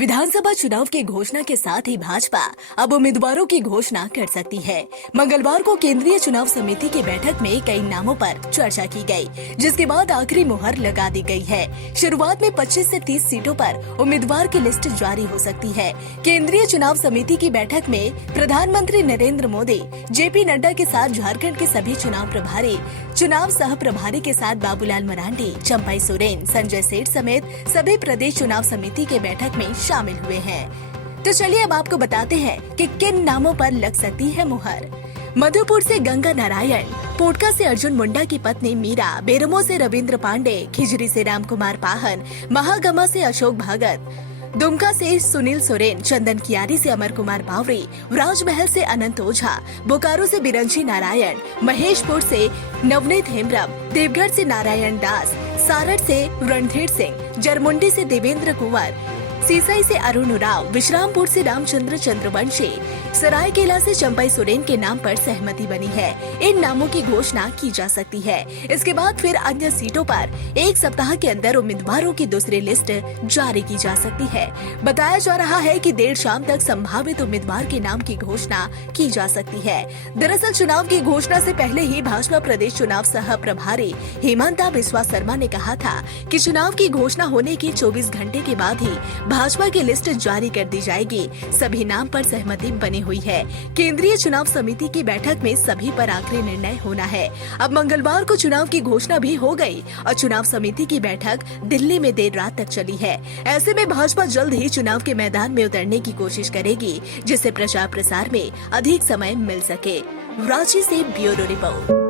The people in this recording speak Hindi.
विधानसभा चुनाव की घोषणा के साथ ही भाजपा अब उम्मीदवारों की घोषणा कर सकती है। मंगलवार को केंद्रीय चुनाव समिति की बैठक में कई नामों पर चर्चा की गई, जिसके बाद आखिरी मुहर लगा दी गई है। शुरुआत में 25 से 30 सीटों पर उम्मीदवार की लिस्ट जारी हो सकती है। केंद्रीय चुनाव समिति की बैठक में प्रधानमंत्री नरेंद्र मोदी, जेपी नड्डा के साथ झारखंड के सभी चुनाव प्रभारी, चुनाव सह प्रभारी के साथ बाबूलाल मरांडी, चंपई सोरेन, संजय सेठ समेत सभी प्रदेश चुनाव समिति के बैठक में शामिल हुए हैं। तो चलिए अब आपको बताते हैं कि किन नामों पर लग सकती है मुहर। मधुपुर से गंगा नारायण, पोटका से अर्जुन मुंडा की पत्नी मीरा, बेरमो से रविंद्र पांडे, खिजरी से रामकुमार पाहन, महागमा से अशोक भगत, दुमका से सुनील सोरेन, चंदन कियारी से अमर कुमार बावरी, राजमहल से अनंत ओझा, बोकारो से बिरंजी नारायण, महेशपुर से नवनीत हेम्ब्रम, देवगढ़ से नारायण दास, सारठ से रणधीर सिंह, जरमुंडी से देवेंद्र कुंवर, सीसाई से अरुण उराव, विश्रामपुर से रामचंद्र चंद्रवंशी, सरायकेला से चंपई सोरेन के नाम पर सहमति बनी है। इन नामों की घोषणा की जा सकती है। इसके बाद फिर अन्य सीटों पर एक सप्ताह के अंदर उम्मीदवारों की दूसरी लिस्ट जारी की जा सकती है। बताया जा रहा है कि देर शाम तक संभावित उम्मीदवार के नाम की घोषणा की जा सकती है। दरअसल चुनाव की घोषणा से पहले ही भाजपा प्रदेश चुनाव सह प्रभारी हेमंता बिस्वा शर्मा ने कहा था कि चुनाव की घोषणा होने के 24 घंटे के बाद ही भाजपा की लिस्ट जारी कर दी जाएगी। सभी नाम पर सहमति बनी हुई है। केंद्रीय चुनाव समिति की बैठक में सभी पर आखिरी निर्णय होना है। अब मंगलवार को चुनाव की घोषणा भी हो गई और चुनाव समिति की बैठक दिल्ली में देर रात तक चली है। ऐसे में भाजपा जल्द ही चुनाव के मैदान में उतरने की कोशिश करेगी, जिससे प्रचार प्रसार में अधिक समय मिल सके। रांची से ब्यूरो रिपोर्ट।